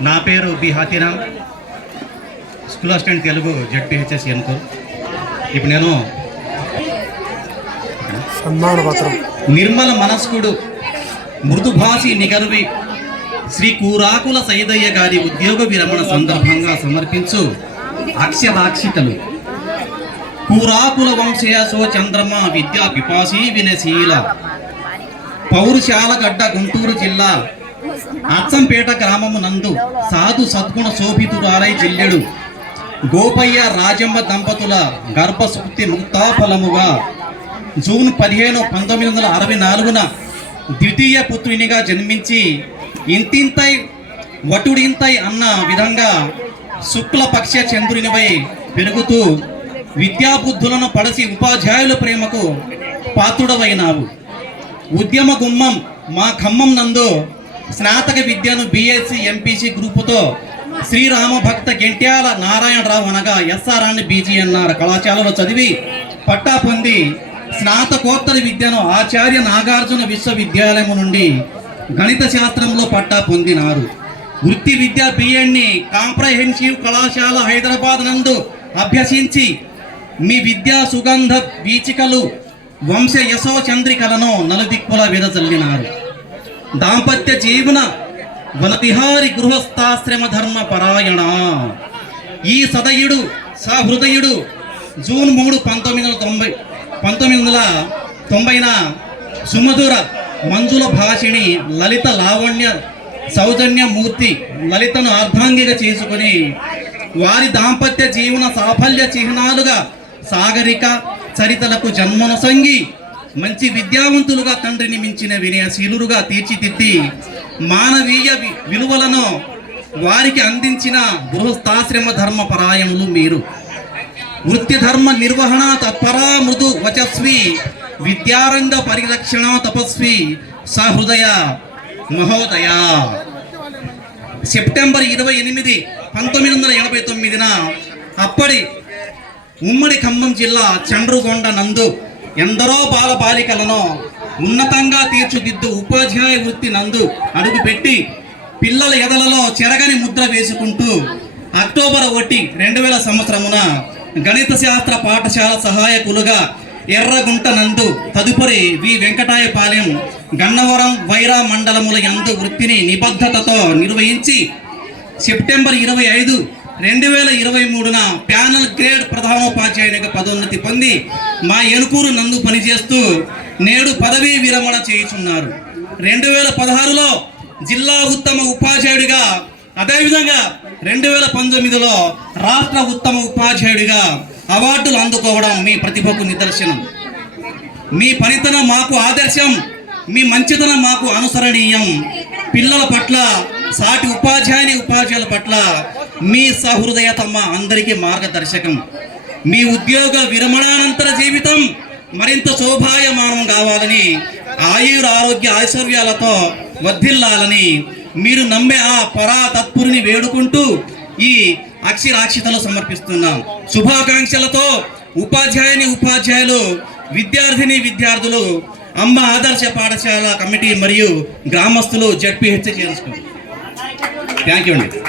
నా పేరు B Hathiram school assistant Telugu ZPHS Enkoor ఇప్పుడు నేను నిర్మల మనస్కుడు మృదుభాషి నిగర్వి శ్రీ కూరాకుల సైదయ్య గారి ఉద్యోగ విరమణ సందర్భంగా సమర్పించు అక్షరాక్షితలు. కూరాకుల వంశయసో చంద్రమ విద్యా పిపాసి వినశీల. పౌరుషాల గడ్డ గుంటూరు జిల్లా అచ్చంపేట గ్రామము నందు సాధు సద్గుణ శోభితురాలై జిల్లెడు గోపయ్య రాజమ్మ దంపతుల గర్భశుక్తి ముక్తాఫలముగా జూన్ పదిహేను పంతొమ్మిది వందల అరవై నాలుగున ద్వితీయ పుత్రునిగా జన్మించి ఇంతింతై వటుడింతై అన్న విధంగా శుక్లపక్ష చంద్రునిపై పెరుగుతూ విద్యాబుద్ధులను పడసి ఉపాధ్యాయుల ప్రేమకు పాత్రుడవైనావు. ఉద్యమ గుమ్మం మా ఖమ్మం నందు స్నాతక విద్యను బీఎస్సీ ఎంపీసీ గ్రూపుతో శ్రీరామ భక్త గెంట్యాల నారాయణరావు అనగా ఎస్ఆర్ఆన్ బీజీఎన్ఆర్ కళాశాలలో చదివి పట్టా పొంది స్నాతకోత్తర విద్యను ఆచార్య నాగార్జున విశ్వవిద్యాలయం నుండి గణిత శాస్త్రంలో పట్టా పొందినారు. వృత్తి విద్య బిఎడ్ని కాంప్రహెన్సివ్ కళాశాల హైదరాబాద్ నందు అభ్యసించి మీ విద్యా సుగంధ వీచికలు వంశ యశో చంద్రికలను నలుదిక్కుల విదజల్లినారు. దాంపత్య జీవన వనవిహారి గృహస్థాశ్రమ ధర్మ పరాయణ. ఈ సదయుడు సహృదయుడు జూన్ మూడు పంతొమ్మిది వందల తొంభై పంతొమ్మిది వందల తొంభైన సుమధుర మంజుల భాషిణి లలిత లావణ్య సౌజన్య మూర్తి లలితను అర్ధాంగిగా చేసుకొని వారి దాంపత్య జీవన సాఫల్య చిహ్నాలుగా సాగరిక చరితలకు జన్మను సంగి మంచి విద్యావంతులుగా తండ్రిని మించిన వినయశీలురుగా తీర్చిదిద్ది మానవీయ వి- విలువలను వారికి అందించిన గృహస్థాశ్రమ ధర్మ పరాయణులు మీరు. వృత్తి ధర్మ నిర్వహణ తత్పరా మృదు వచస్వి విద్యారంగ పరిరక్షణ తపస్వి సహృదయ మహోదయ. సెప్టెంబర్ ఇరవై ఎనిమిది పంతొమ్మిది వందల ఎనభై తొమ్మిదిన అప్పటి ఉమ్మడి ఖమ్మం జిల్లా చండ్రుగొండ నందు ఎందరో బాలబాలికలను ఉన్నతంగా తీర్చిదిద్దు ఉపాధ్యాయ వృత్తి నందు అడుగుపెట్టి పిల్లల ఎదలలో చెరగని ముద్ర వేసుకుంటూ అక్టోబర్ ఒకటి రెండు వేల సంవత్సరమున గణిత శాస్త్ర పాఠశాల సహాయకులుగా ఎర్రగుంట నందు తదుపరి వి వెంకటాయపాలెం గన్నవరం వైరా మండలముల యందు వృత్తిని నిబద్ధతతో నిర్వహించి సెప్టెంబర్ ఇరవై ఐదు రెండు వేల ఇరవై మూడున ప్యానల్ గ్రేడ్ ప్రధానోపాధ్యాయునిగా పదోన్నతి పొంది మా ఏనుకూరు నందు పనిచేస్తూ నేడు పదవీ విరమణ చేయుచున్నారు. రెండు వేల పదహారులో జిల్లా ఉత్తమ ఉపాధ్యాయుడిగా అదేవిధంగా రెండు వేల పంతొమ్మిదిలో రాష్ట్ర ఉత్తమ ఉపాధ్యాయుడిగా అవార్డులు అందుకోవడం మీ ప్రతిభకు నిదర్శనం. మీ పనితనం మాకు ఆదర్శం మీ మంచితనం మాకు అనుసరణీయం. పిల్లల పట్ల సాటి ఉపాధ్యాయుని ఉపాధ్యాయుల పట్ల మీ సహృదయతమ్మ అందరికీ మార్గదర్శకం. మీ ఉద్యోగ విరమణానంతర జీవితం మరింత శోభాయమానం కావాలని ఆయుర ఆరోగ్య ఐశ్వర్యాలతో వర్ధిల్లాలని మీరు నమ్మే ఆ పరా తత్పురిని వేడుకుంటూ ఈ అక్షరాక్షితలు సమర్పిస్తున్నాం. శుభాకాంక్షలతో ఉపాధ్యాయుని ఉపాధ్యాయులు విద్యార్థిని విద్యార్థులు అమ్మ ఆదర్శ పాఠశాల కమిటీ మరియు గ్రామస్తులు జడ్పీహెచ్ చేరుచుకుంటారు థ్యాంక్ యూ అండి.